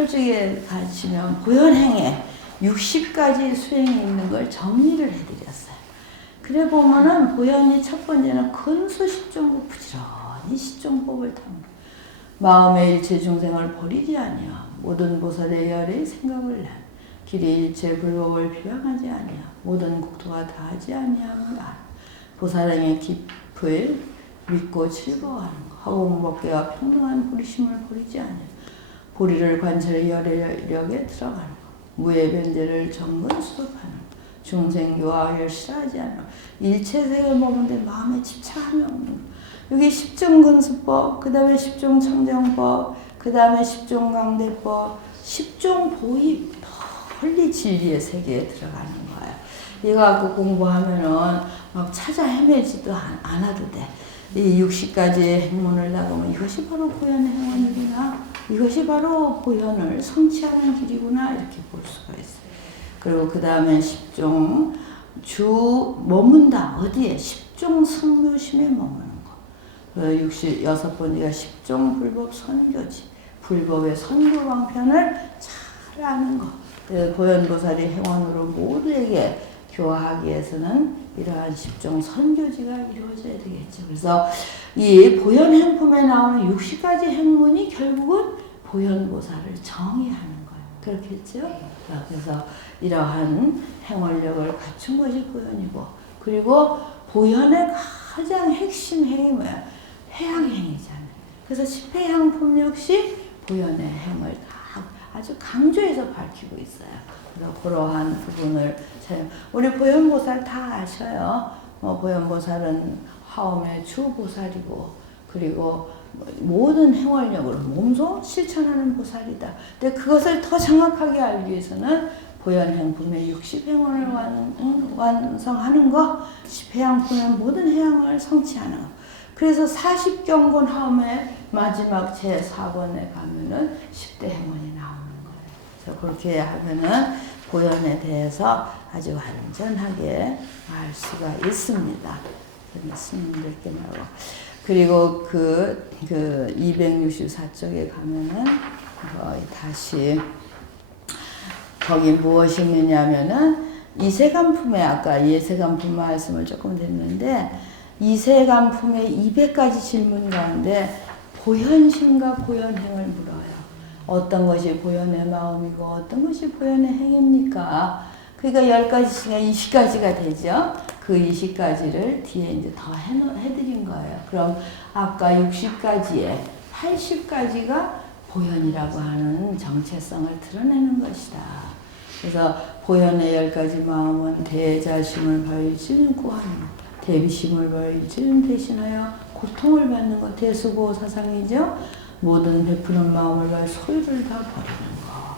18쪽에 가시면 보현행에 60가지 수행이 있는 걸 정리를 해드렸어요. 그래 보면은 보현이 첫 번째는 근수 십종국 부지런히 십종법을 탐구. 마음의 일체 중생을 버리지 아니하. 모든 보살의 열의 생각을 난. 길이 일체 불법을 비방하지 아니하. 모든 국토가 다하지 아니함을 알아. 보살행의 깊을 믿고 즐거워하는 것. 하고목계와 평등한 보리심을 버리지 아니하. 보리를 관찰의 열애력에 들어가는 것. 무의 변제를 정근 수습하는 것. 중생교와 열실하지 않아. 일체세를 먹는데 마음에 집착함이 없는 것. 여기 십종근수법, 그 다음에 십종청정법, 그 다음에 십종강대법, 십종보입, 널리 진리의 세계에 들어가는 거예요. 이거 갖고 공부하면은 막 찾아 헤매지도 않아도 돼. 이 60가지의 행문을 나가면 이것이 바로 보현의 행원이구나. 이것이 바로 보현을 성취하는 길이구나. 이렇게 볼 수가 있어요. 그리고 그 다음에 십종 머문다. 어디에? 십종 승묘심에 머무는 거. 66번째가 십종 불법 선교지. 불법의 선교 방편을 잘 아는 거. 보현보살이 행원으로 모두에게 교화하기 위해서는 이러한 십종 선교지가 이루어져야 되겠죠. 그래서 이 보현행품에 나오는 60가지 행문이 결국은 보현보살을 정의하는 거예요. 그렇겠죠? 그래서 이러한 행원력을 갖춘 것이 보현이고, 그리고 보현의 가장 핵심 행이 뭐야? 해양행이잖아요. 그래서 십해양품 역시 보현의 행을 다 아주 강조해서 밝히고 있어요. 그래서 그러한 부분을 우리 보현보살 다 아셔요. 보현보살은 화엄의 주보살이고, 그리고 모든 행월력으로 몸소 실천하는 보살이다. 근데 그것을 더 정확하게 알기 위해서는 보현행품의 60행원을 완성하는 것, 10해양품의 모든 해양을 성취하는 것. 그래서 40경건 화엄의 마지막 제4권에 가면은 10대 행원이 나오는 거예요. 그래서 그렇게 하면은 보현에 대해서 아주 완전하게 알 수가 있습니다. 스님들께 말고. 그리고 그 264쪽에 가면은 다시 거기 무엇이 있느냐면은 이세간품에 아까 예세간품 말씀을 조금 드렸는데 이세간품의 200가지 질문 가운데 보현심과 보현행을 물어요. 어떤 것이 보현의 마음이고 어떤 것이 보현의 행입니까? 그러니까 10가지 중에 20가지가 되죠. 그 20가지를 뒤에 이제 더 해드린 거예요. 그럼 아까 60가지에 80가지가 보현이라고 하는 정체성을 드러내는 것이다. 그래서 보현의 10가지 마음은 대자심을 벌지는 구하는 것, 대비심을 벌지는 대신하여 고통을 받는 것, 대수고 사상이죠. 모든 베푸는 마음을 발 소유를 다 버리는 것.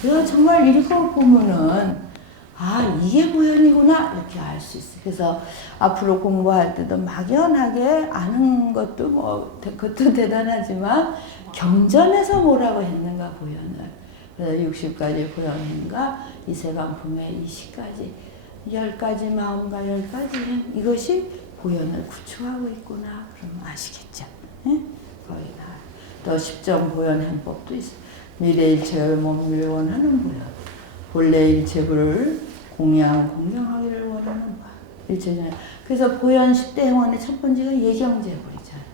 그래서 정말 읽어보면은 이게 보현이구나 이렇게 알 수 있어요. 그래서 앞으로 공부할 때도 막연하게 아는 것도 그것도 대단하지만 경전에서 뭐라고 했는가 보현을. 그래서 60가지 보현인가 이세간품의 20가지 10가지 마음과 10가지 행 이것이 보현을 구축하고 있구나. 그럼 아시겠죠? 네? 거의 다. 또 십정 보현 행법도 있어요. 미래 일체를 머물러 원하는 보현. 본래 일체불을 공경하기를 원하는 일체잖아요. 그래서 보현 10대 행원의 첫 번째가 예경제불이잖아요.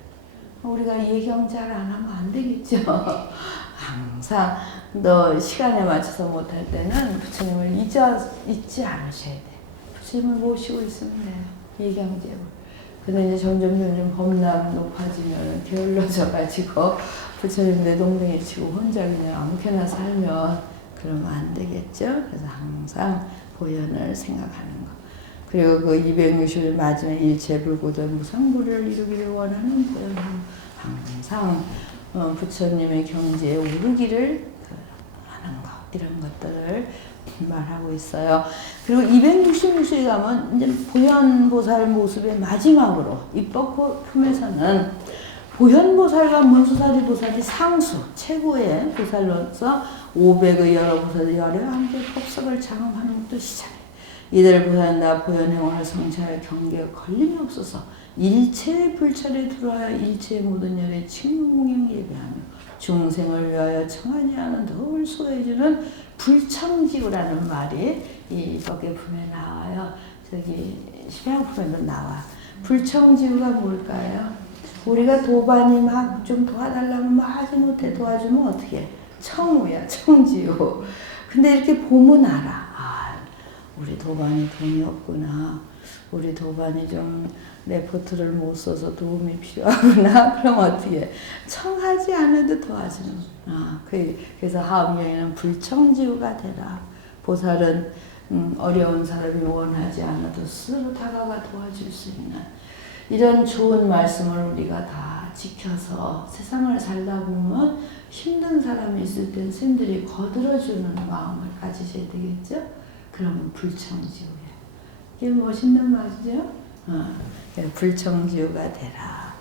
우리가 예경 잘 안 하면 안 되겠죠. 항상 너 시간에 맞춰서 못할 때는 부처님을 잊지 않으셔야 돼. 부처님을 모시고 있으면 돼요. 예경제불. 근데 이제 점점 법람 높아지면 게을러져가지고 부처님 내 동댕이 치고 혼자 그냥 아무렇게나 살면 그러면 안 되겠죠. 그래서 항상 보현을 생각하는 거. 그리고 그 260일 마지막 일체불고도 무상불을 이루기를 원하는 보현 항상 부처님의 경지에 오르기를 하는 것 이런 것들을 말하고 있어요. 그리고 266시에 가면 이제 보현보살 모습의 마지막으로 입법품에서는 보현보살과 문수사리보살이 상수 최고의 보살로서 500의 여러 보살의 열애와 함께 법석을 장엄하는 것도 시작해. 이들 보살나 보현행원을 성취할 경계에 걸림이 없어서 일체의 불찰에 들어하여 일체의 모든 열에 칭문공양 예배하며 중생을 위하여 청하지 않은 덕을 수호해주는 불청지우라는 말이 이 법계품에 나와요. 저기 십양품에도 나와. 불청지우가 뭘까요? 우리가 도반이 막 좀 도와달라면 막 하지 못해 도와주면 어떻게? 청우야, 청지우. 근데 이렇게 보면 알아. 아, 우리 도반이 돈이 없구나. 우리 도반이 좀 레포트를 못 써서 도움이 필요하구나. 그럼 어떻게? 청하지 않아도 도와주는. 그래서 하엄경에는 불청지우가 되라. 보살은 어려운 사람이 원하지 않아도 스스로 다가가 도와줄 수 있는 이런 좋은 말씀을 우리가 다 지켜서 세상을 살다 보면 힘든 사람이 있을 땐 스님들이 거들어주는 마음을 가지셔야 되겠죠? 그러면 불청지우예요. 이게 멋있는 말이죠? 불청지우가 되라.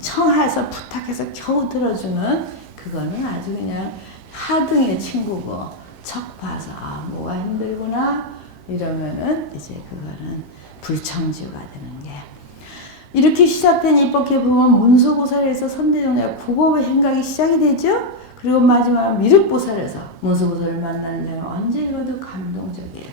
청해서 부탁해서 겨우 들어주는 그거는 아주 그냥 하등의 친구고 척 봐서 뭐가 힘들구나 이러면은 이제 그거는 불청지우가 되는 게 이렇게 시작된 입법계 보면 문수보살에서 선대종자 국업의 행각이 시작이 되죠. 그리고 마지막 미륵보살에서 문수보살을 만나는 장면 언제 읽어도 감동적이에요.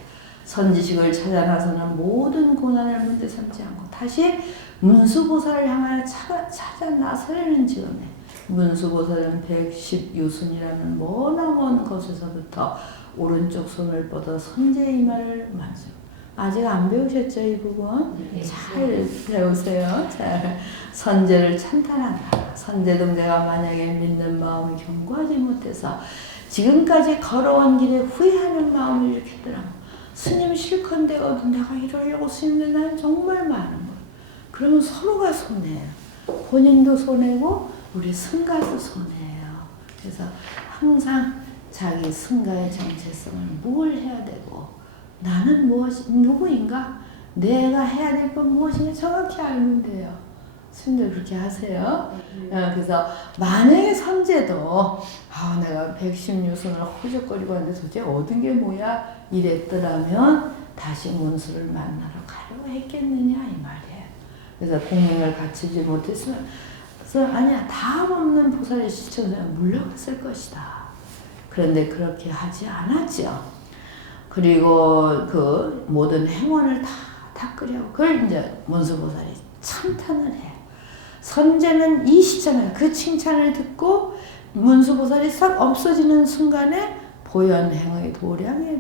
선지식을 찾아 나서는 모든 고난을 문제 삼지 않고 다시 문수보살을 향하여 찾아 나서려는 지금에 문수보살은 110유순이라는 머나먼 곳에서부터 오른쪽 손을 뻗어 선제의 이마를 만져. 아직 안 배우셨죠, 이 부분? 네. 잘 배우세요. 잘. 선제를 찬탄한다. 선제동자가 만약에 믿는 마음을 견고하지 못해서 지금까지 걸어온 길에 후회하는 마음을 일으켰더라면 스님 실컷되어도 내가 이러려고 스님들 난 정말 많은 거예요. 그러면 서로가 손해예요. 본인도 손해고 우리 승가도 손해예요. 그래서 항상 자기 승가의 정체성을 뭘 해야 되고 나는 누구인가? 내가 해야 될 건 무엇인가 정확히 알면 돼요. 스님들 그렇게 하세요. 그래서 만약에 선제도 내가 116순을 허적거리고 하는데 도대체 얻은 게 뭐야? 이랬더라면 다시 문수를 만나러 가려고 했겠느냐 이 말이에요. 그래서 공행을 갖추지 못했으면 그래서 아니야 다음 없는 보살의 시청자가 물러갔을 것이다. 그런데 그렇게 하지 않았죠. 그리고 그 모든 행원을 다 닦으려고 그걸 이제 문수보살이 찬탄을 해요. 선제는 이 시점에 그 칭찬을 듣고 문수보살이 싹 없어지는 순간에 보현행의 도량에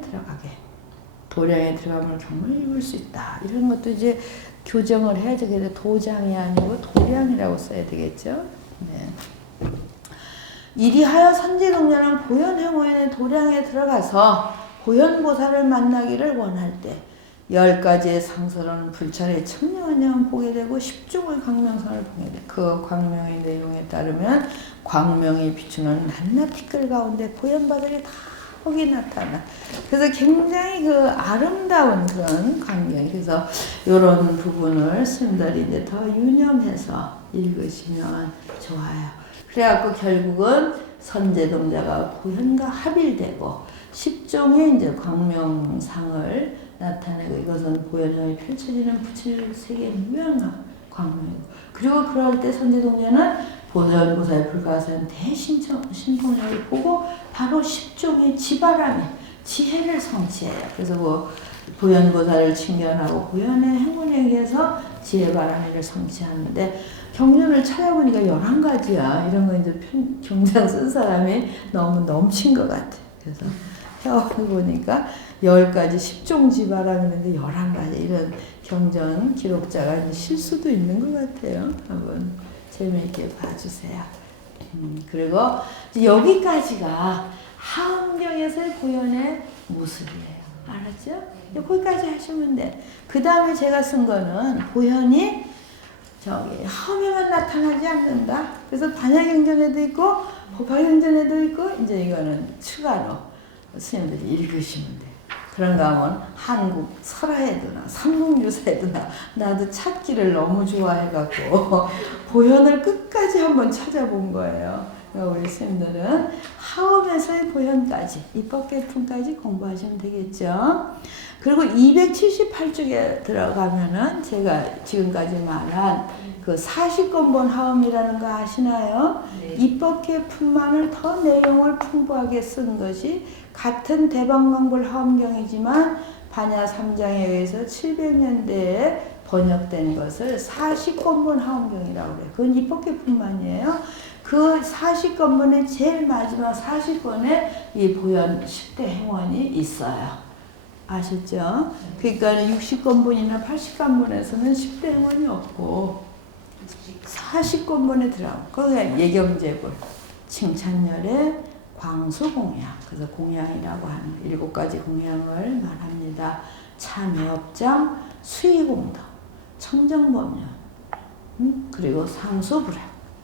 들어가면 경을 입을 수 있다. 이런 것도 이제 교정을 해야죠. 그래서 도장이 아니고 도량이라고 써야 되겠죠. 네. 이리하여 선제동자는 보현행호의 도량에 들어가서 보현보살을 만나기를 원할 때 10가지의 상서로는 불찰의 청량한 양을 보게 되고 10종의 광명상을 보게 돼. 그 광명의 내용에 따르면 광명이 비추는 낱낱 티끌 가운데 보현바들이 다 거기 나타나. 그래서 굉장히 그 아름다운 그런 광경이. 그래서 이런 부분을 스님들이 이제 더 유념해서 읽으시면 좋아요. 그래갖고 결국은 선제동자가 보현과 합일되고 10종의 이제 광명상을 나타내고 이것은 보현형이 펼쳐지는 부처의 세계 무량한 광명이고 그리고 그럴 때 선제동자는 보현보살 불가사한 대신통력을 보고 바로 10종의 지바람이 지혜를 성취해요. 그래서 뭐 보현보살을 칭견하고 보현의 행운에 의해서 지혜바람이를 성취하는데 경전을 찾아보니까 11가지야. 이런 거 이제 경전 쓴 사람이 너무 넘친 것 같아. 그래서 해보니까 10가지 10종 지바라 그랬는데 11가지 이런 경전 기록자가 이제 실수도 있는 것 같아요. 한번 재미있게 봐주세요. 그리고 여기까지가 하엄경에서의 보현의 모습이에요. 알았죠? 거기까지 하시면 돼. 그 다음에 제가 쓴 거는 보현이 저기 하엄에만 나타나지 않는다. 그래서 반야경전에도 있고 법화경전에도 있고 이제 이거는 추가로 스님들이 읽으시면 돼. 그런가 하면 한국 설화에도나 삼국유사에도나 나도 찾기를 너무 좋아해갖고 보현을 끝까지 한번 찾아본 거예요. 우리 스님들은 하엄에서의 보현까지 입법계품까지 공부하시면 되겠죠. 그리고 278쪽에 들어가면은 제가 지금까지 말한 그 40권본 하음이라는 거 아시나요? 네. 입법계 뿐만을 더 내용을 풍부하게 쓴 것이 같은 대방광불 하음경이지만 반야 3장에 의해서 700년대에 번역된 것을 40권본 하음경이라고 그래요. 그건 입법계뿐만이에요. 그 40권본의 제일 마지막 40권에 이 보현 10대 행원이 있어요. 아셨죠? 그러니까 60권본이나 80권본에서는 10대 행원이 없고 40권본에 들어가고 거기가 예경제불, 칭찬열애, 광수공양, 그래서 공양이라고 하는 7가지 공양을 말합니다. 참여업장, 수의공덕, 청정법년, 그리고 상수불행,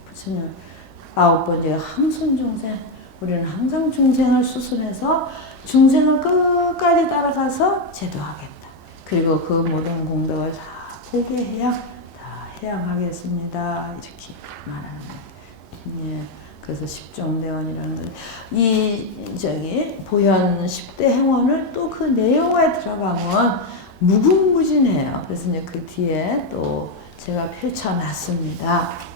부처님 9번째가 항손중생. 우리는 항상 중생을 수순해서 중생을 끝까지 따라가서 제도하겠다. 그리고 그 모든 공덕을 다 보게 다 해양하겠습니다. 이렇게 말하는 거예요. 예. 그래서 십종대원이라는 거. 보현 10대 행원을 또 그 내용에 들어가면 무궁무진해요. 그래서 이제 그 뒤에 또 제가 펼쳐놨습니다.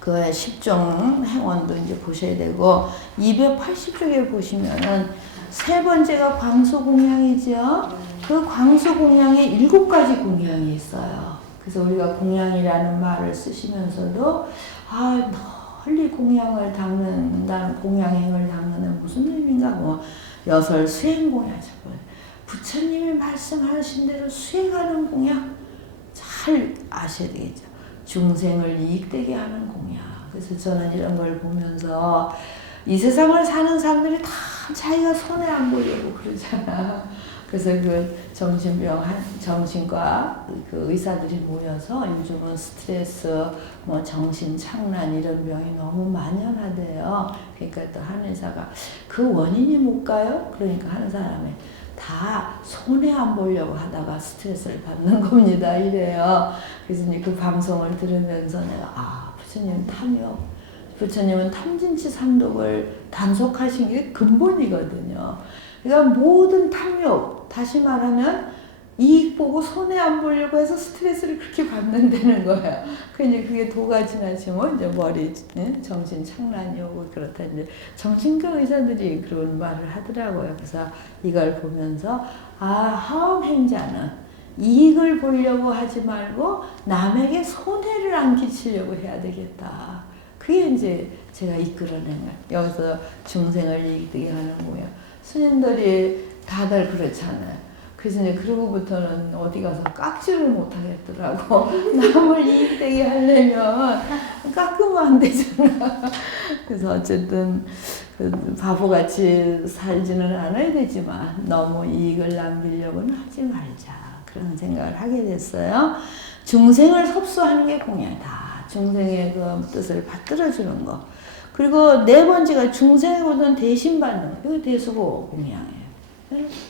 그 10종 행원도 이제 보셔야 되고, 280쪽에 보시면은 세 번째가 광수공양이죠. 그 광수공양에 7가지 공양이 있어요. 그래서 우리가 공양이라는 말을 쓰시면서도, 널리 공양을 닦는다는, 공양행을 닦는 무슨 의미인가, 여설 수행공양. 부처님이 말씀하신 대로 수행하는 공양 잘 아셔야 되겠죠. 중생을 이익되게 하는 공양. 그래서 저는 이런 걸 보면서 이 세상을 사는 사람들이 다 자기가 손해 안 보려고 그러잖아. 그래서 그 정신과 그 의사들이 모여서 요즘은 스트레스, 정신착란 이런 병이 너무 만연하대요. 그러니까 또 한 의사가 그 원인이 뭘까요? 그러니까 한 사람이 다 손해 안 보려고 하다가 스트레스를 받는 겁니다. 이래요. 그래서 이제 그 방송을 들으면서 내가 부처님 탐욕, 부처님은 탐진치 삼독을 단속하신 게 근본이거든요. 그러니까 모든 탐욕, 다시 말하면 이익 보고 손해 안 보려고 해서 스트레스를 그렇게 받는다는 거예요. 그게 도가 지나치면 이제 머리, 정신 착란이 오고 그렇다. 이제 정신과 의사들이 그런 말을 하더라고요. 그래서 이걸 보면서, 하음행자는 이익을 보려고 하지 말고 남에게 손해를 안 끼치려고 해야 되겠다. 그게 이제 제가 이끌어낸 거예요. 여기서 중생을 이익되게 하는 거예요. 스님들이 다들 그렇잖아요. 그래서 이제 그러고부터는 어디 가서 깎지를 못하겠더라고. 남을 이익되게 하려면 깎으면 안 되잖아. 그래서 어쨌든 바보같이 살지는 않아야 되지만 너무 이익을 남기려고는 하지 말자. 그런 생각을 하게 됐어요. 중생을 섭수하는 게 공양이다. 중생의 그 뜻을 받들어주는 거. 그리고 네 번째가 중생의 고통 대신 받는 거. 이거 대수고 공양이에요.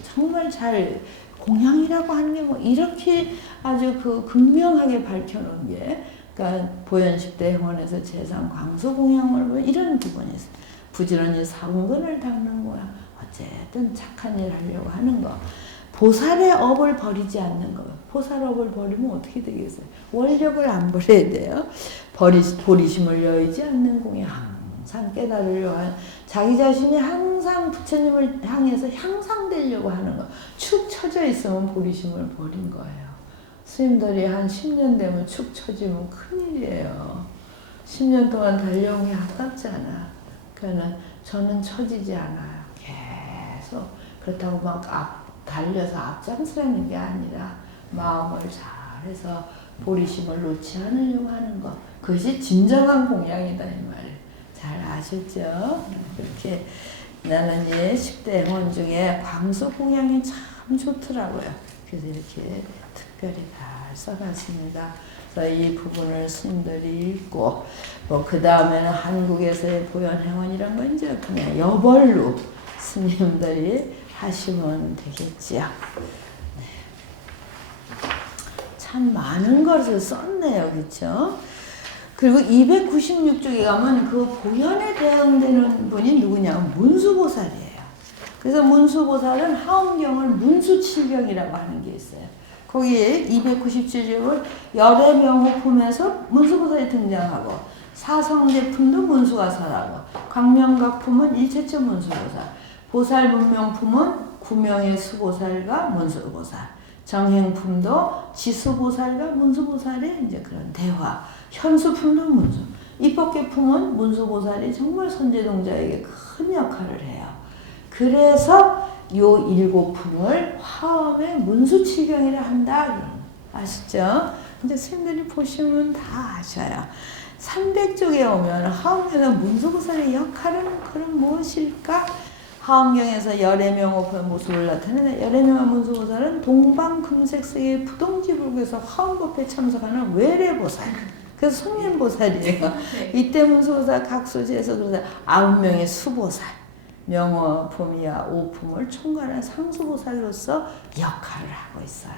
정말 잘 공양이라고 하는 게 이렇게 아주 그 극명하게 밝혀놓은 게, 그러니까 보현 10대 행원에서 재상 광수 공양을 보면 이런 부분이 있어요. 부지런히 상근을 닦는 거야. 어쨌든 착한 일 하려고 하는 거. 보살의 업을 버리지 않는 거. 보살업을 버리면 어떻게 되겠어요? 원력을 안 버려야 돼요. 보리심을 여의지 않는 공양. 항상 깨달으려고 하는, 자기 자신이 항상 부처님을 향해서 향상되려고 하는 거. 축 처져 있으면 보리심을 버린 거예요. 스님들이 한 10년 되면 축 처지면 큰일이에요. 10년 동안 달려온 게 아깝잖아. 그러니까 저는 처지지 않아요. 계속. 그렇다고 막 달려서 앞장서라는 게 아니라 마음을 잘해서 보리심을 놓지 않으려고 하는 것. 그것이 진정한 공양이다, 이 말이에요. 잘 아셨죠? 그렇게 나는 10대 행원 중에 광수 공양이 참 좋더라고요. 그래서 이렇게 특별히 잘 써놨습니다. 그래서 이 부분을 스님들이 읽고, 그 다음에는 한국에서의 보현 행원이란 건 이제 그냥 여벌로 스님들이 하시면 되겠지요. 네. 참 많은 것을 썼네요. 그렇죠? 그리고 296쪽에 가면 그 보현에 대응되는 분이 누구냐? 문수보살이에요. 그래서 문수보살은 하엄경을 문수칠경이라고 하는 게 있어요. 거기에 297쪽을 열의 명호품에서 문수보살이 등장하고 사성제품도 문수가 설하고 광명각품은 일체처 문수보살, 보살문명품은 구명의 수보살과 문수보살, 정행품도 지수보살과 문수보살의 이제 그런 대화, 현수품도 문수, 입법계품은 문수보살이 정말 선제동자에게 큰 역할을 해요. 그래서 요 7품을 화엄의 문수칠경이라 한다. 아시죠? 이제 선생님들이 보시면 다 아셔요. 300쪽에 오면 화엄에서 문수보살의 역할은 그럼 무엇일까? 화엄경에서 열애명호의 모습을 나타내는 열애명호 문수보살은 동방금색색의 부동지불구에서 화엄법회에 참석하는 외래보살. 그래서 송년보살이에요. 이때 문수보살 각소지에서 그래서 9명의 수보살, 명호품이야 5품을 총괄한 상수보살로서 역할을 하고 있어요.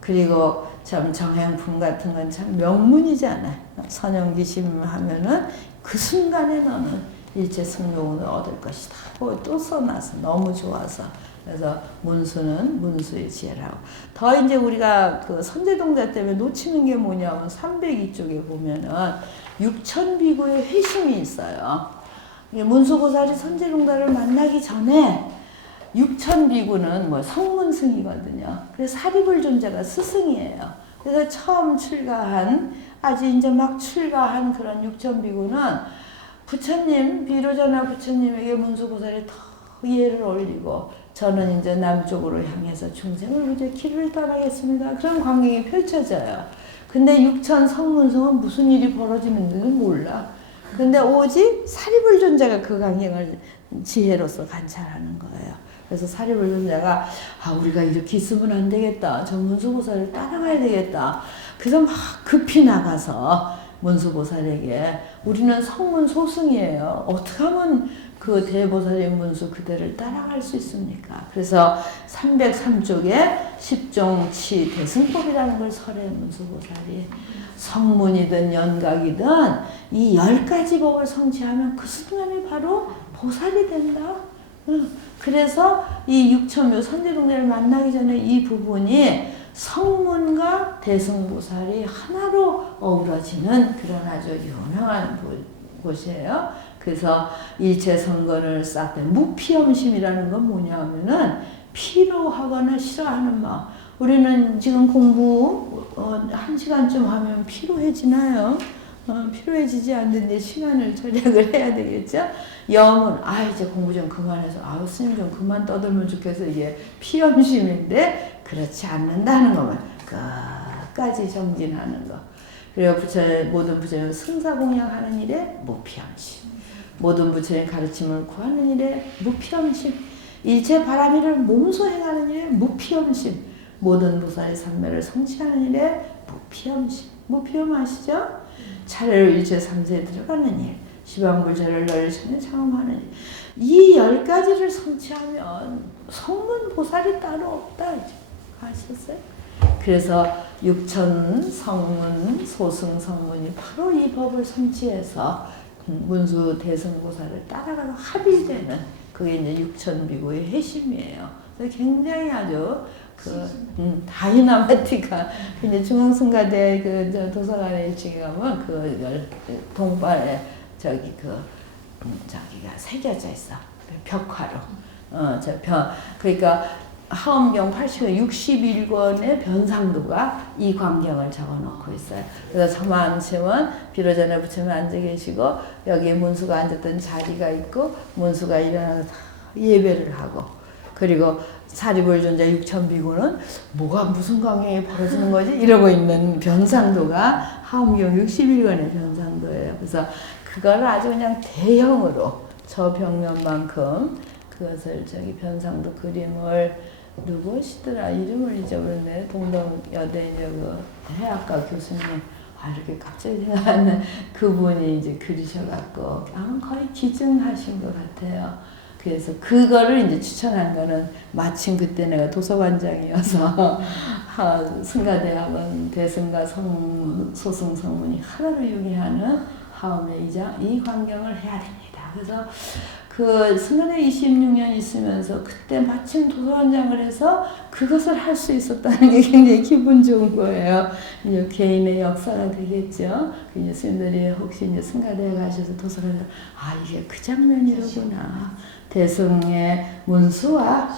그리고 참 정행품 같은 건 참 명문이잖아요. 선영기심 하면은 그 순간에 너는 일체 승용을 얻을 것이다. 또 써놔서 너무 좋아서. 그래서 문수는 문수의 지혜라고. 더 이제 우리가 그 선제동자 때문에 놓치는 게 뭐냐면 302쪽에 보면은 육천비구의 회심이 있어요. 문수보살이 선제동자를 만나기 전에 육천비구는 뭐 성문승이거든요. 그래서 사리불 존재가 스승이에요. 그래서 처음 출가한, 아주 이제 막 출가한 그런 육천비구는 부처님, 비로자나 부처님에게 문수보살이 더 예를 올리고 저는 이제 남쪽으로 향해서 중생을 이제 길을 따라겠습니다. 그런 광경이 펼쳐져요. 근데 육천 성문승은 무슨 일이 벌어지는지는 몰라. 근데 오직 사리불 존재가 그 광경을 지혜로서 관찰하는 거예요. 그래서 사리불 존재가 우리가 이렇게 있으면 안 되겠다. 저 문수보살을 따라가야 되겠다. 그래서 막 급히 나가서 문수보살에게 우리는 성문 소승이에요. 어떻게 하면 그 대보살의 문수 그대를 따라갈 수 있습니까? 그래서 303쪽에 십종치 대승법이라는 걸 설해 문수보살이 성문이든 연각이든 이 10가지 법을 성취하면 그 순간에 바로 보살이 된다. 그래서 이 육천묘 선제동자를 만나기 전에 이 부분이 성문과 대승보살이 하나로 어우러지는 그런 아주 유명한 곳이에요. 그래서 일체 선건을 쌓되 무피엄심이라는 건 뭐냐면은 피로하거나 싫어하는 마음. 우리는 지금 공부 1시간쯤 하면 피로해지나요? 피로해지지 않는데 시간을 절약을 해야 되겠죠? 염은 이제 공부 좀 그만해서 스님 좀 그만 떠들면 좋겠어. 이게 피엄심인데 그렇지 않는다는 것만 끝까지 정진하는 거. 그리고 모든 부처님 승사공양하는 일에 무피엄심. 모든 부처님 가르침을 구하는 일에 무피엄심. 일체 바람일을 몸소 행하는 일에 무피엄심. 모든 보살의 삼매를 성취하는 일에 무피엄심. 무피엄 아시죠? 차례로 일체 삼세에 들어가는 일, 시방불자를 널리 찾는 창험하는 일. 이 10가지를 성취하면 성문 보살이 따로 없다. 아셨어요? 그래서 육천 성문, 소승 성문이 바로 이 법을 성취해서 문수 대승보살을 따라가는 합일되는 그게 이제 육천비구의 회심이에요. 그래서 굉장히 아주 다이나마티카. 이제 중앙승가대 그 도서관에 1층에 가면 동발에 저기가 새겨져 있어. 벽화로. 그러니까 하엄경 80권 61권의 변상도가 이 광경을 적어놓고 있어요. 그래서 서만체원 비로자나 부처님 앉아 계시고 여기에 문수가 앉았던 자리가 있고 문수가 일어나서 예배를 하고 그리고 사리불 존자 육천비구는 무슨 광경이 벌어지는 거지? 이러고 있는 변상도가 하엄경 61권의 변상도예요. 그래서 그걸 아주 그냥 대형으로 저 벽면만큼 그것을 변상도 그림을 누구시더라? 이름을 잊어버렸네. 동덕여대녀 그 해학과 교수님. 이렇게 갑자기 생각나는 그분이 이제 그리셔갖고 거의 기증하신 것 같아요. 그래서 그거를 이제 추천한 거는 마침 그때 내가 도서관장이어서 승가대학은 대승가 소승 성문이 하나로 유기하는 하엄의 이 광경을 해야 됩니다. 그래서 그 승은회 26년 있으면서 그때 마침 도서관장을 해서 그것을 할 수 있었다는 게 굉장히 기분 좋은 거예요. 이제 개인의 역사가 되겠죠. 이제 스님들이 혹시 이제 승가대에 가셔서 도서관에 이게 그 장면이로구나. 대승의 문수와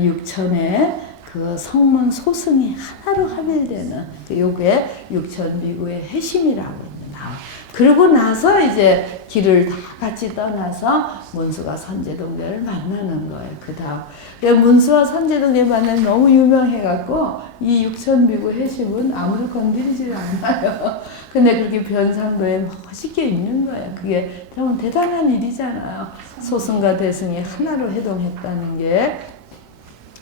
육천의 그 성문 소승이 하나로 합일되는 요게 육천비구의 해심이라고 나와요. 그러고 나서 이제 길을 다 같이 떠나서 문수가 선제동자를 만나는 거예요. 그 다음. 문수와 선제동자 만나면 너무 유명해갖고 이 육천비구 해심은 아무도 건드리질 않아요. 근데 그렇게 변상도에 멋있게 있는 거예요. 그게 정말 대단한 일이잖아요. 소승과 대승이 하나로 해동했다는 게.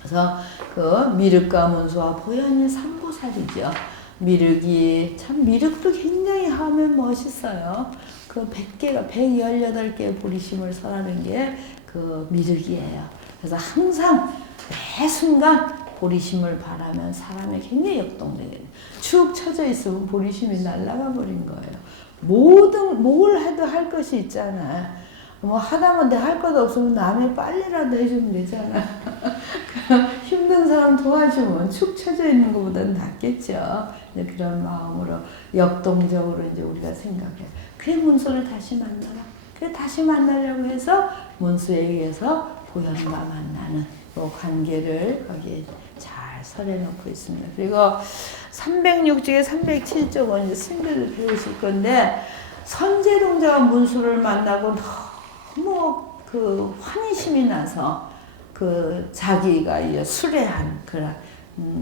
그래서 그 미륵과 문수와 보현이 삼보살이죠. 미륵이 참 미륵도 굉장히 하면 멋있어요. 그 100개가 118개의 보리심을 설하는 게 그 미륵이에요. 그래서 항상 매 순간 보리심을 바라면 사람이 굉장히 역동되게 축 처져 있으면 보리심이 날아가 버린 거예요. 뭘 해도 할 것이 있잖아요. 뭐 하다못해 할 것 없으면 남의 빨리라도 해주면 되잖아. 힘든 사람 도와주면 축 처져 있는 것보다는 낫겠죠. 그런 마음으로 역동적으로 이제 우리가 생각해. 그래 문수를 다시 만나라. 그래 다시 만나려고 해서 문수에 의해서 보현과 만나는 그 관계를 거기에 잘 설해놓고 있습니다. 그리고 306쪽에 307쪽은 이제 스님들 배우실 건데 선제동자가 문수를 만나고 너무 그 환희심이 나서 그 자기가 이제 수레한 그런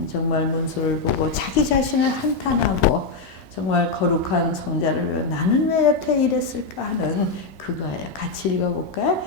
정말 문수를 보고 자기 자신을 한탄하고 정말 거룩한 성자를 나는 왜 여태 이랬을까 하는 그거예요. 같이 읽어볼까요?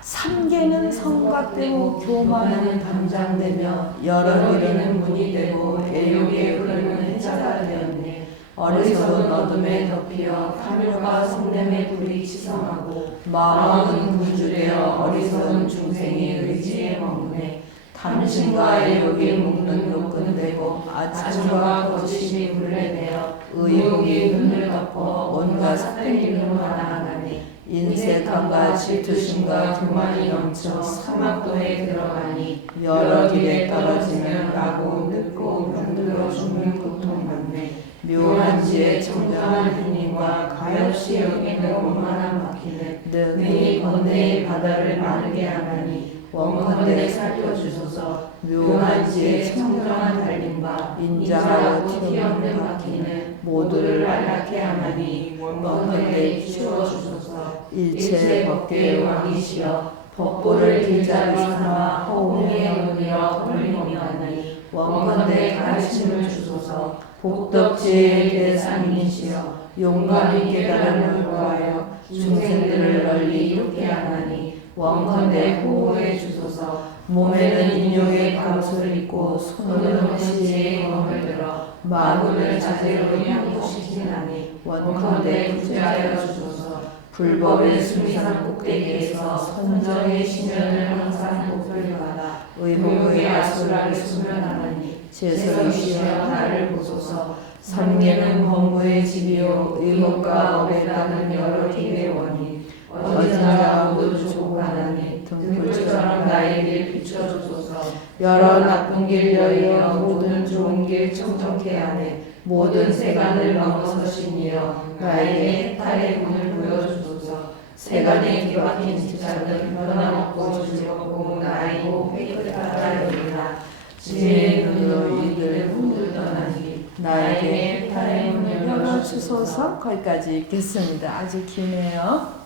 삼계는 성곽되고 교만은 담장되며 여러 길은 문이 되고 애욕에 흐르는 해자가 되었네. 어리석은 어둠에 덮여 탐욕과 성냄에 불이 치성하고 마음은 굶주려 어리석은 중생의 의지에 먹네. 탐심과 애욕이 묶는 노끈되고 아침과 거짓이 물레내어 의욕이 눈을 덮어 온갖 사들림으로 나아가니 인색함과 질투심과 교만이 넘쳐 사막도에 들어가니 여러 길에 떨어지면 라고 늙고 병들어 죽는 고통 받네. 묘한 지에 청정한 행님과 가엾이 여기는 원만한 막히는 능히 번뇌의 바다를 마르게 하나니 원컨대 살펴주소서. 묘한 지에 청정한 달림과 인자하고 티없는 막히는 모두를 안락해 하나니 원컨대 비추어주소서. 일체 법계의 왕이시여 법보를 길자로 삼아 허공에 올려 걸림없나니 원컨대 가르침을 주소서. 복덕지혜의 대상이시여 용감히 깨달음을 구하여 중생들을 널리 이롭게 하나니 원컨대 호호해 주소서. 몸에는 인욕의 감소를 입고 손으로는 지혜의 검을 들어 마구를 자제로 향고시키나니 원컨대 구제하여 주소서. 불법의 수미산 꼭대기에서 선정의 심연을 항상 목표를 받아 의복의 아수라를 수면하나니 제설이시여 나를 보소서. 삼계는 법무의 집이요 의복과 업에 따른 여러 길의 원인 언제나 모두 조국하나니 등불처럼 나에게 비춰주소서. 여러 나쁜 길 여여 모든 좋은 길 청정케 하네. 모든 세간을 넘어서시니여 나에게 해탈의 문을 보여주소서. 세간에 뒤바뀐 집사들 변함없고 즐겁고 나이고 회개하라 여기나 지혜의 눈으로 이들을 흔들 떠나니 나에게 해탈의 문을 열어주소서. 거기까지 읽겠습니다. 아주 기네요.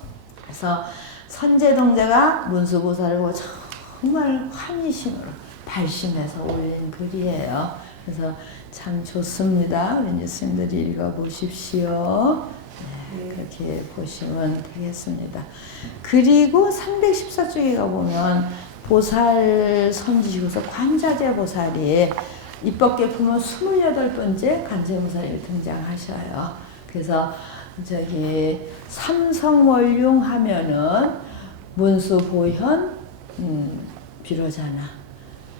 그래서 선제동자가 문수보살을 보고 정말 환희심으로 발심해서 올린 글이에요. 그래서 참 좋습니다. 우리 스님들이 읽어보십시오. 네, 그렇게 보시면 되겠습니다. 그리고 314쪽에 가보면 보살 선지시고서 관자재 보살이 입법계품은 28번째 관자보살이 등장하셔요. 그래서 저기 삼성월융 하면은 문수보현 비로자나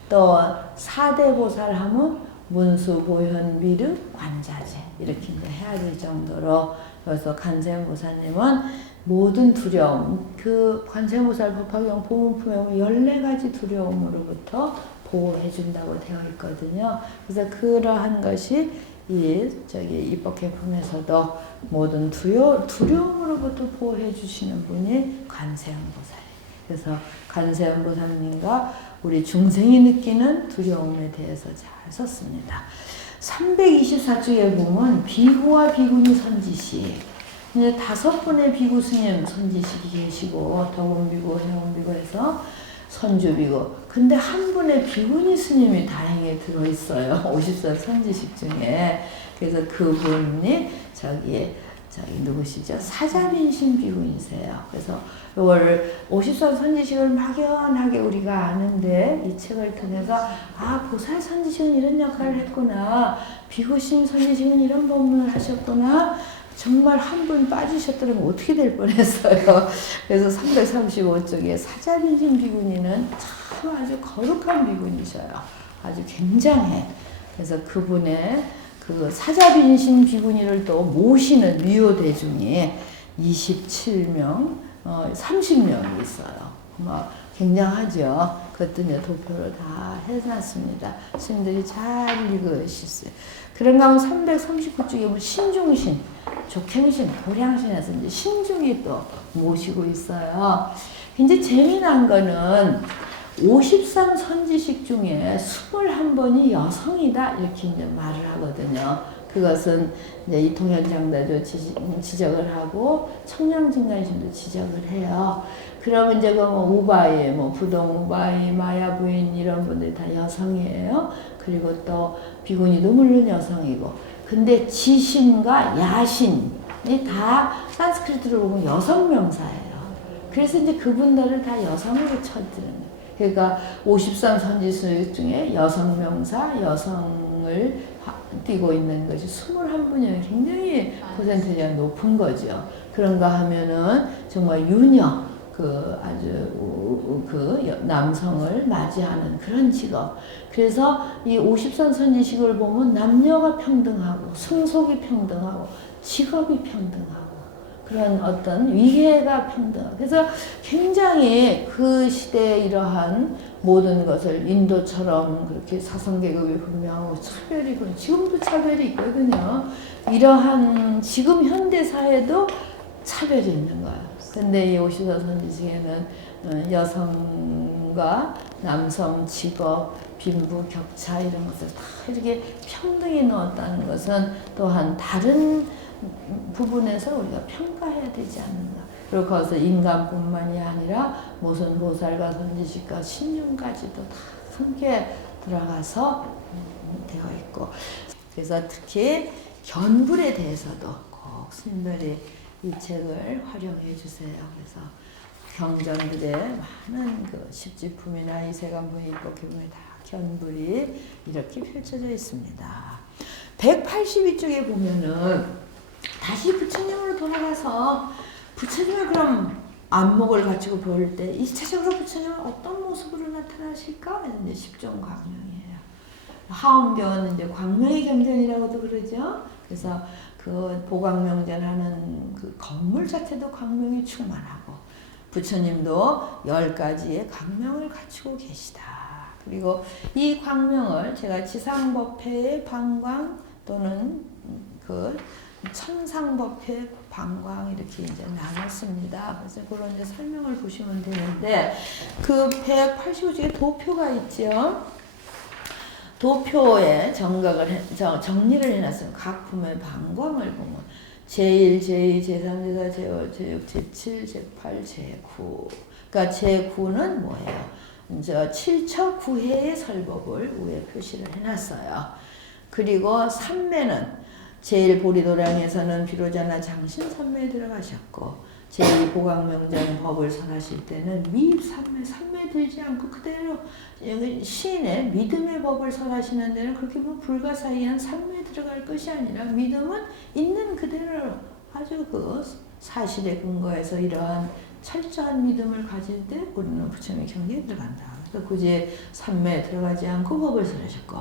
또 4대 보살 하면 문수보현 미륵 관자재 이렇게 이제 해야 될 정도로 그래서 관세음보살님은 모든 두려움, 그 관세음보살 법화경 보문품에 보면 14가지 두려움으로부터 보호해준다고 되어 있거든요. 그래서 그러한 것이 입법계품에서도 모든 두려움으로부터 보호해 주시는 분이 관세음보살이에요. 그래서 관세음보살님과 우리 중생이 느끼는 두려움에 대해서 잘 썼습니다. 324쪽에 보면 비구와 비구니 선지식, 이제 5분의 비구 스님 선지식이 계시고 덕운비구, 해운비구 해서 선주비구. 근데 한 분의 비구니 스님이 다행히 들어있어요. 54 선지식 중에. 그래서 그분이 저기 누구시죠? 사자민신 비구니세요. 그래서 이걸 54 선지식을 막연하게 우리가 아는데 이 책을 통해서 보살 선지식은 이런 역할을 했구나. 비구심 선지식은 이런 법문을 하셨구나. 정말 한 분 빠지셨더라면 어떻게 될 뻔했어요. 그래서 335쪽에 사자민신 비구니는 참 아주 거룩한 비구니셔요. 아주 굉장해. 그래서 그분의 그 사자빈신 비구니를 또 모시는 미호대중이 27명, 30명이 있어요. 막 굉장하죠. 그것도 이제 도표를 다 해놨습니다. 스님들이 잘 읽으셨어요. 그런가 하면 339쪽에 뭐 신중신, 족행신, 고량신에서 이제 신중이 또 모시고 있어요. 굉장히 재미난 거는 53 선지식 중에 21번이 여성이다 이렇게 이제 말을 하거든요. 그것은 이제 이통현장다도 지적을 하고 청량진간신도 지적을 해요. 그러면 이제 그 우바이, 부동 우바이, 마야 부인 이런 분들이 다 여성이에요. 그리고 또 비구니도 물론 여성이고. 근데 지신과 야신이 다 산스크리트로 보면 여성 명사예요. 그래서 이제 그분들을 다 여성으로 쳐드는 거예요. 그러니까 53 선지식 중에 여성 명사, 여성을 띄고 있는 것이 21분이면 굉장히 퍼센트가 높은 거죠. 그런가 하면은 정말 유녀, 남성을 맞이하는 그런 직업. 그래서 이 53 선지식을 보면 남녀가 평등하고, 승속이 평등하고, 직업이 평등하고, 그런 어떤 위계가 평등하고. 그래서 굉장히 그 시대에 이러한 모든 것을 인도처럼 그렇게 사성계급이 분명하고 차별이, 지금도 차별이 있거든요. 이러한 지금 현대사회도 차별이 있는 거예요. 근데 이 54 선지식에는 여성과 남성 직업, 빈부 격차 이런 것을 다 이렇게 평등히 넣었다는 것은 또한 다른 부분에서 우리가 평가해야 되지 않는가. 그리고 거기서 인간뿐만이 아니라 무슨 보살과 선지식과 신중까지도 다 함께 들어가서 되어 있고. 그래서 특히 견불에 대해서도 꼭 스님들이 이 책을 활용해 주세요. 그래서 경전들의 많은 그 십지품이나 이세간부의 입법계문에 다 견불이 이렇게 펼쳐져 있습니다. 182쪽에 보면은 다시 부처님으로 돌아가서 부처님을 그럼 안목을 갖추고 볼 때 일차적으로 부처님은 어떤 모습으로 나타나실까? 이제 십종 광명이에요. 하엄경은 이제 광명의 경전이라고도 그러죠. 그래서 그 보광명전하는 그 건물 자체도 광명이 충만하고 부처님도 10가지의 광명을 갖추고 계시다. 그리고 이 광명을 제가 지상법회의 방광 또는 그 천상법회 방광 이렇게 이제 나눴습니다. 그래서 그런 이제 설명을 보시면 되는데 그 185쪽에 도표가 있죠. 도표에 정리를 해놨어요. 각 품의 방광을 보면 제1, 제2, 제3, 제4, 제5, 제6, 제7, 제8, 제9. 그러니까 제9는 뭐예요? 이제 7처 9회의 설법을 위에 표시를 해놨어요. 그리고 3매는 제1 보리도량에서는 비로자나 장신 3매에 들어가셨고 제2 보광명전 법을 설하실 때는 미입 3매 들지 않고 그대로 시인의 믿음의 법을 설하시는 데는 그렇게 뭐 불가사의한 3매에 들어갈 것이 아니라 믿음은 있는 그대로 아주 그 사실에 근거해서 이러한 철저한 믿음을 가질 때 우리는 부처님의 경계에 들어간다. 그래서 굳이 3매에 들어가지 않고 법을 설하셨고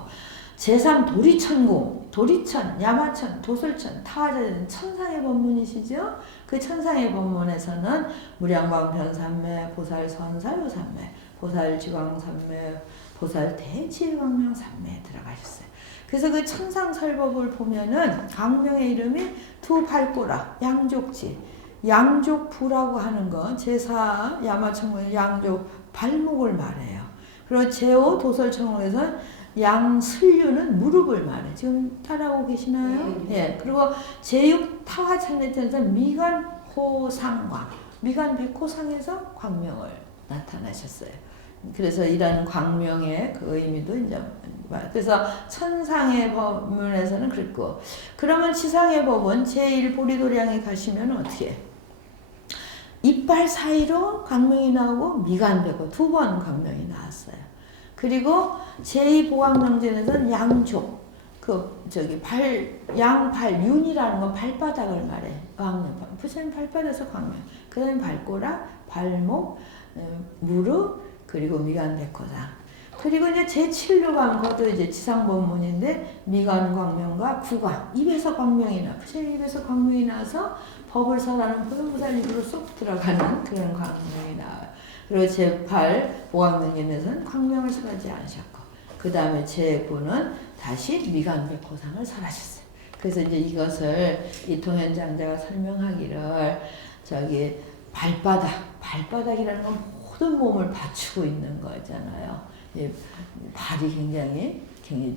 제3 도리천공 도리천, 야마천, 도솔천, 타화자는 천상의 법문이시죠? 그 천상의 법문에서는 무량광변삼매, 보살선사요삼매, 보살지광삼매, 보살대지광명삼매에 들어가셨어요. 그래서 그 천상설법을 보면은 광명의 이름이 두 발꼬라, 양족지, 양족부라고 하는 건 제사 야마천문 양족 발목을 말해요. 그리고 제오 도설천문에서는 양슬류는 무릎을 말해. 지금 따라오고 계시나요? 예. 그리고 제육 타화찬례전에서 미간호상광, 미간 백호상에서 광명을 나타나셨어요. 그래서 이런 광명의 그 의미도 이제 그래서 천상의 법문에서는 그랬고, 그러면 지상의 법은 제1보리도량에 가시면 어떻게? 이빨 사이로 광명이 나오고 미간백호 두 번 광명이 나왔어요. 그리고 제2보광명전에서는 양족, 양발, 윤이라는 건 발바닥을 말해. 광명, 부처님 발바닥에서 광명. 그 다음에 발꼬라, 발목, 무릎, 그리고 미간백호상. 그리고 이제 제7로 가면 그것도 이제 지상법문인데 미간광명과 구광, 입에서 광명이 나. 부처님 입에서 광명이 나서 법을 설하는 보현보살 입으로 쏙 들어가는 그런 광명이 나와요. 그리고 제8 보광명전에서는 광명을 설하지 않으셨고, 그 다음에 제9는 다시 미간백호상을 설하셨어요. 그래서 이제 이것을 이 동현장자가 설명하기를 발바닥이라는 건 모든 몸을 받치고 있는 거잖아요. 발이 굉장히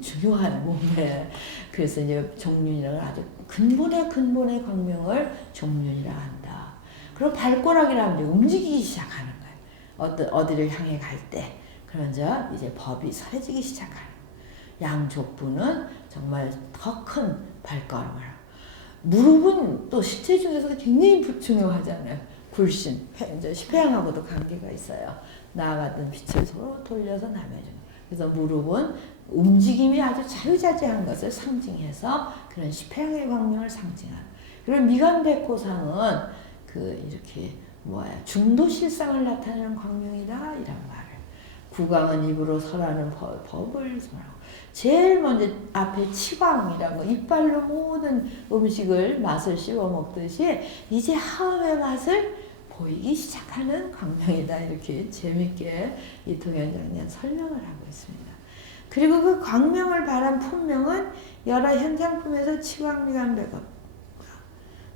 중요한 몸에, 그래서 이제 종륜이라는 아주 근본의 광명을 종륜이라 한다. 그리고 발꼬락이라면 이제 움직이기 시작하는 거예요. 어디를 향해 갈 때. 그러자 이제 법이 설해지기 시작하는 거예요. 양족부는 정말 더 큰 발걸음을. 무릎은 또 시체 중에서도 굉장히 중요하잖아요. 굴신, 이제 십회양하고도 관계가 있어요. 나아갔던 빛을 서로 돌려서 나눠주는. 그래서 무릎은 움직임이 아주 자유자재한 것을 상징해서 그런 십회양의 광명을 상징하는. 그리고 미간백호상은 이렇게 중도실상을 나타내는 광명이다 이란 말을. 구광은 입으로 설하는 법을 설하고. 제일 먼저 앞에 치광이라는 거, 이빨로 모든 음식을 맛을 씹어 먹듯이 이제 하음의 맛을 보이기 시작하는 광명이다. 이렇게 재밌게 이 동현장자는 설명을 하고 있습니다. 그리고 그 광명을 발한 품명은 여러 현장품에서 치광미간백업,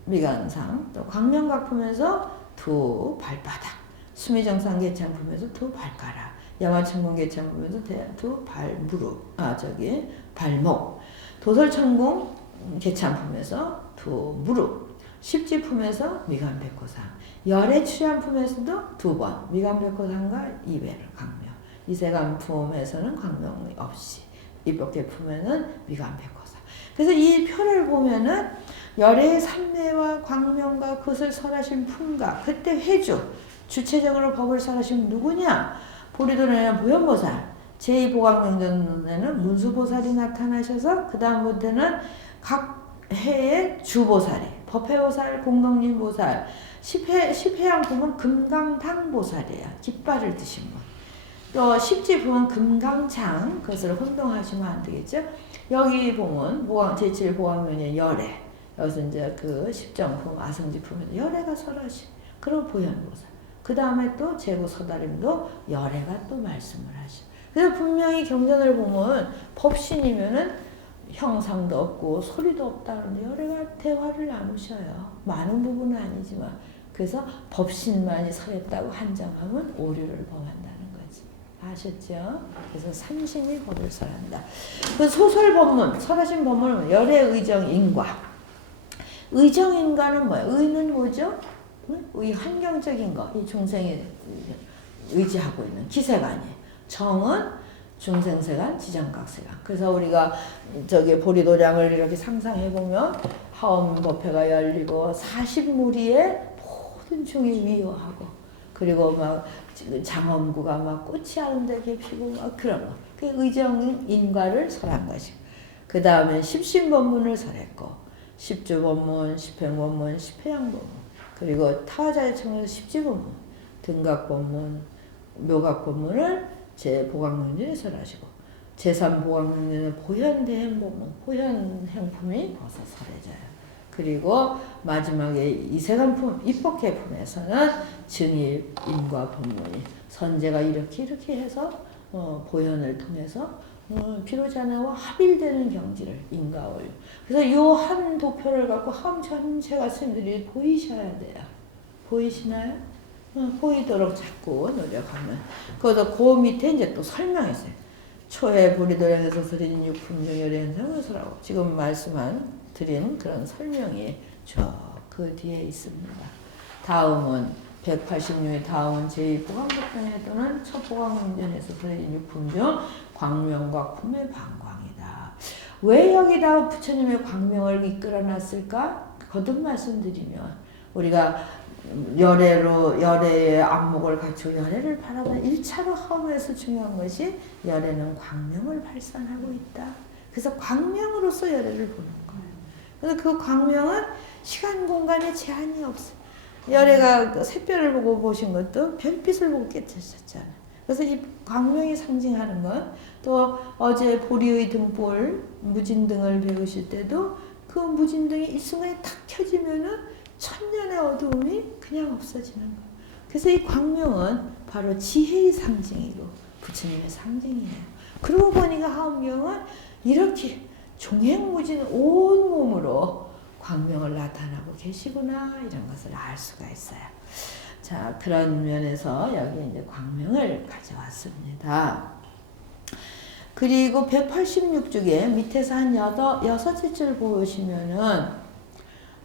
미간상, 또 광명각품에서 두 발바닥, 수미정상 개창품에서 두 발가락, 야마천공 개창품에서 두 무릎, 발목, 도설천공 개창품에서 두 무릎, 십지품에서 미간백호상, 열의 출연품에서도 두 번, 미간백호상과 이배를 광명, 이세간품에서는 광명이 없이, 입법계품에는 미간백호상. 그래서 이 표를 보면은 열의 삼매와 광명과 그것을 설하신 품각, 그때 회주, 주체적으로 법을 설하신 누구냐? 보리도련의 보현보살, 제2보광명전에는 문수보살이 나타나셔서 그 다음부터는 각 해의 주보살이, 법회보살, 공덕림보살, 십회양 보면 금강탕보살이에요. 깃발을 드신 분. 또 십지 보면 금강창, 그것을 혼동하시면 안 되겠죠. 여기 보면 제7보광명의 열애, 여기서 이제 그 십정품, 아성지품에서 열애가 설하신, 그리고 보현보살. 그 다음에 또 제구서다림도 열애가 또 말씀을 하셔. 그래서 분명히 경전을 보면 법신이면은 형상도 없고 소리도 없다는데 열애가 대화를 나누셔요. 많은 부분은 아니지만. 그래서 법신만이 설했다고 한정하면 오류를 범한다는 거지. 아셨죠? 그래서 삼신이 법을 설한다. 그 소설 법문, 설하신 법문은 열애 의정 인과. 의정 인과는 뭐야? 의는 뭐죠? 이 환경적인 거, 이 중생이 의지하고 있는 기세관이에요. 정은 중생세관, 지정각세관. 그래서 우리가 보리도량을 이렇게 상상해보면 하엄법회가 열리고 40무리의 모든 중이 위효하고, 그리고 막 장엄구가 막 꽃이 아름답게 피고 막 그런 거. 그 의정인과를 설한 것이고, 그 다음에 십신법문을 설했고, 십주법문, 십행법문, 십회양법문, 그리고 타화자의 청에서 십지법문, 등각법문, 묘각법문을 제 보광명전에 설하시고, 제3보강명제는 보현행품이 벌써 설해져요. 그리고 마지막에 이세간품, 입법계품에서는 증일, 인과 법문이 선제가 이렇게 해서 보현을 통해서 비로자나와 합일되는 경지를 인가올. 그래서 이 한 도표를 갖고 함 전체가 스님들이 보이셔야 돼요. 보이시나요? 보이도록 자꾸 노력하면. 그래서 그 밑에 이제 또 설명했어요. 초회 보리도량에서 설해진 육품중 열애현상을서라고 지금 드린 그런 설명이 그 뒤에 있습니다. 다음은 186의 다음은 제2보강법전에 또는 첫보강문전에서 설해진 육품 중 광명곽품의 방광이다. 왜 여기다 부처님의 광명을 이끌어놨을까? 거듭 말씀드리면 우리가 열애의 안목을 갖추고 열애를 바라보는 1차로 하음에서 중요한 것이 열애는 광명을 발산하고 있다. 그래서 광명으로서 열애를 보는 거예요. 그래서 그 광명은 시간 공간에 제한이 없어요. 열애가 샛별을 보고 보신 것도 별빛을 보고 깨뜨렸잖아요. 그래서 이 광명이 상징하는 건 또 어제 보리의 등불 무진등을 배우실 때도 그 무진등이 이 순간에 탁 켜지면은 천년의 어두움이 그냥 없어지는 거예요. 그래서 이 광명은 바로 지혜의 상징이고 부처님의 상징이에요. 그러고 보니까 하엄경은 이렇게 종횡무진 온 몸으로 광명을 나타나고 계시구나 이런 것을 알 수가 있어요. 자, 그런 면에서 여기 이제 광명을 가져왔습니다. 그리고 186쪽에 밑에서 한 여섯째 줄 보시면은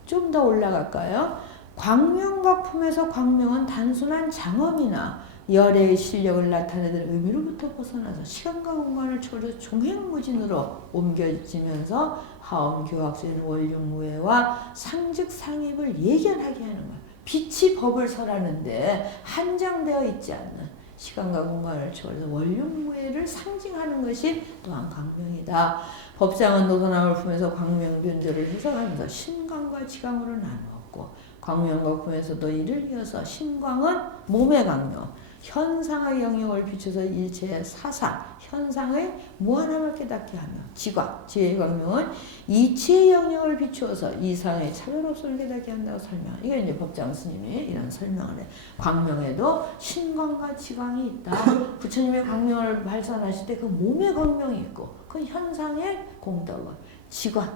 좀 더 올라갈까요? 광명각품에서 광명은 단순한 장엄이나 열애의 실력을 나타내는 의미로부터 벗어나서 시간과 공간을 초월해서 종횡무진으로 옮겨지면서 하엄 교학수인 원륜무예와 상즉상입을 예견하게 하는 거예요. 빛이 법을 설하는데 한정되어 있지 않는 시간과 공간을 초월해서 원륜무예를 상징하는 것이 또한 광명이다. 법상은 노선함을 품에서 광명변조를 해석하면서 신광과 지광으로 나누었고 광명각품에서도 이를 이어서 신광은 몸의 광명, 현상의 영역을 비춰서 일체의 사사, 현상의 무한함을 깨닫게 하며 지광, 지혜의 광명은 이치의 영역을 비추어서 이상의 차별 없음을 깨닫게 한다고 설명. 이게 이제 법장 스님이 이런 설명을 해. 광명에도 신광과 지광이 있다. 부처님의 광명을 발산하실 때 그 몸의 광명이 있고 그 현상의 공덕은 지광,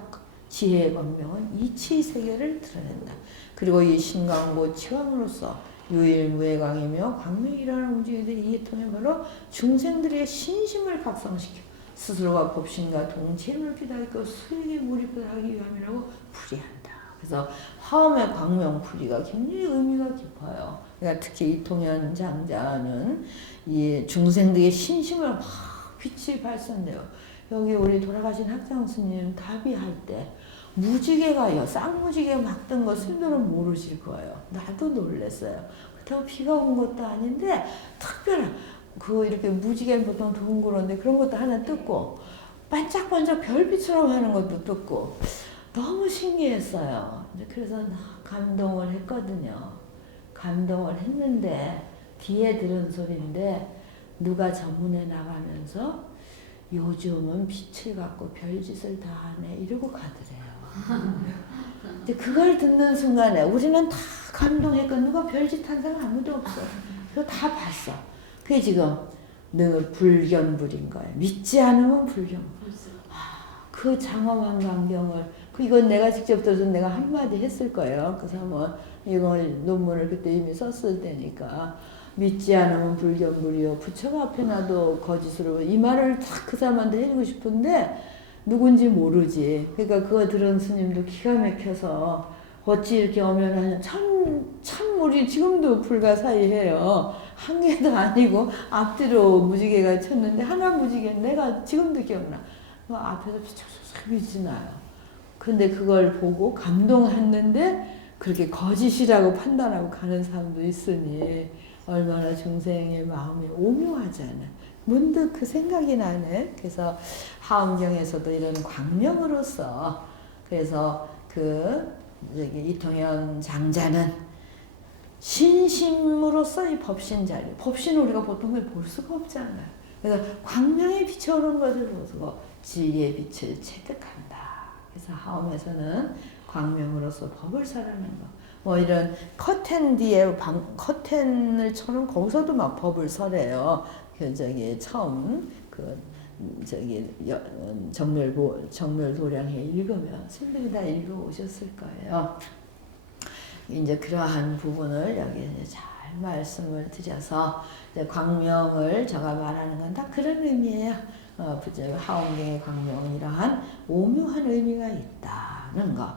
지혜의 광명은 이치의 세계를 드러낸다. 그리고 이 신광고 지광으로서 유일무예광이며 광명이라는 움직임들이 이에 통해 바로 중생들의 신심을 각성시켜 스스로가 법신과 동체임을 깨닫고 수행에 몰입을 하기 위함이라고 풀이한다. 그래서 화엄의 광명풀이가 굉장히 의미가 깊어요. 그러니까 특히 이통현 장자는 이 중생들의 신심을 막 빛이 발산돼요. 여기 우리 돌아가신 학장 스님 답이할 때 무지개가요. 쌍무지개 막 뜬 거 스님들은 모르실 거예요. 나도 놀랐어요. 그렇다고 비가 온 것도 아닌데 특별한 이렇게 무지개는 보통 둥그런데 그런 것도 하나 뜯고 반짝반짝 별빛처럼 하는 것도 뜯고 너무 신기했어요. 그래서 감동을 했거든요. 감동을 했는데 뒤에 들은 소리인데 누가 전문에 나가면서 요즘은 빛을 갖고 별짓을 다 하네 이러고 가더래요. 근데 그걸 듣는 순간에 우리는 다 감동했고 누가 별짓 한 사람 아무도 없어. 그거 다 봤어. 그게 지금 늘 불견불인 거예요. 믿지 않으면 불견불. 그 장엄한 광경을 이건 내가 직접 들어서 내가 한마디 했을 거예요. 그 사람은 이걸 논문을 그때 이미 썼을 때니까 믿지 않으면 불견불이요. 부처가 앞에 놔도 거짓으로 이 말을 딱 그 사람한테 해주고 싶은데 누군지 모르지. 그러니까 그거 들은 스님도 기가 막혀서 어찌 이렇게 엄연한 참물이 지금도 불가사의해요. 한 개도 아니고 앞뒤로 무지개가 쳤는데 하나 무지개 내가 지금도 기억나. 앞에서 빛이 나요. 근데 그걸 보고 감동했는데 그렇게 거짓이라고 판단하고 가는 사람도 있으니 얼마나 중생의 마음이 오묘하잖아요. 문득 그 생각이 나네. 그래서 하엄경에서도 이런 광명으로서 그래서 이통현 장자는 신심으로서 이 법신 자리, 법신을 우리가 보통 볼 수가 없잖아요. 그래서 광명에 비춰오는 것을 보고 진리의 빛을 체득한다. 그래서 하엄에서는 광명으로서 법을 설하는 거. 뭐 이런 커튼 뒤에 커튼을 쳐놓은 거기서도 막 법을 설해요. 그 저기 처음 그 저기 정멸도량에 읽으면 선생님이 다 읽어 오셨을 거예요. 이제 그러한 부분을 여기 이제 잘 말씀을 드려서 이제 광명을 제가 말하는 건 다 그런 의미예요. 하엄경의 광명은 이러한 오묘한 의미가 있다는 거.